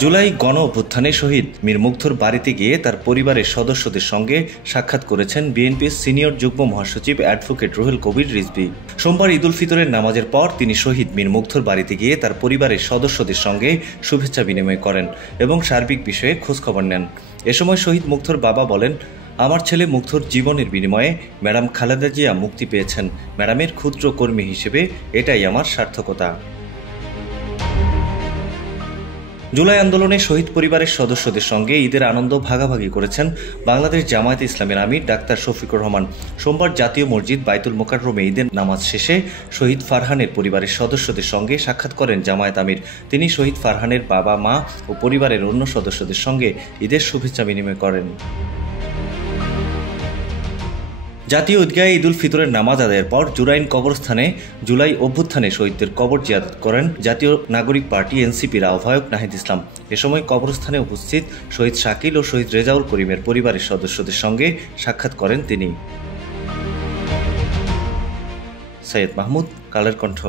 জুলাই গণ অভ্যুত্থানে শহীদ মীর মুগ্ধর বাড়িতে গিয়ে তার পরিবারের সদস্যদের সঙ্গে সাক্ষাৎ করেছেন বিএনপির সিনিয়র যুগ্ম মহাসচিব অ্যাডভোকেট রুহুল কবির রিজভী। সোমবার ঈদ উল ফিতরের নামাজের পর তিনি শহীদ মীর মুগ্ধর বাড়িতে গিয়ে তার পরিবারের সদস্যদের সঙ্গে শুভেচ্ছা বিনিময় করেন এবং সার্বিক বিষয়ে খোঁজখবর নেন। এ সময় শহীদ মুগ্ধর বাবা বলেন, আমার ছেলে মুগ্ধর জীবনের বিনিময়ে ম্যাডাম খালেদা জিয়া মুক্তি পেয়েছেন। ম্যাডামের ক্ষুদ্র কর্মী হিসেবে এটাই আমার সার্থকতা। জুলাই আন্দোলনে শহীদ পরিবারের সদস্যদের সঙ্গে ঈদের আনন্দ ভাগাভাগি করেছেন বাংলাদেশ জামায়াতে ইসলামের আমির ডাক্তার শফিকুর রহমান। সোমবার জাতীয় মসজিদ বাইতুল মোকাররমে ঈদের নামাজ শেষে শহীদ ফারহানের পরিবারের সদস্যদের সঙ্গে সাক্ষাৎ করেন জামায়াত আমির। তিনি শহীদ ফারহানের বাবা, মা ও পরিবারের অন্য সদস্যদের সঙ্গে ঈদের শুভেচ্ছা বিনিময় করেন। জাতীয় ঈদগাহে ঈদ উল ফিতরের নামাজ আদায়ের পর জুরাইন কবরস্থানে জুলাই অভ্যুত্থানে শহীদদের কবর জিয়ারত করেন জাতীয় নাগরিক পার্টি এনসিপির আহ্বায়ক নাহিদ ইসলাম। এ সময় কবরস্থানে উপস্থিত শহীদ শাকিল ও শহীদ রেজাউল করিমের পরিবারের সদস্যদের সঙ্গে সাক্ষাৎ করেন তিনি। সৈয়দ মাহমুদ, কালের কণ্ঠ।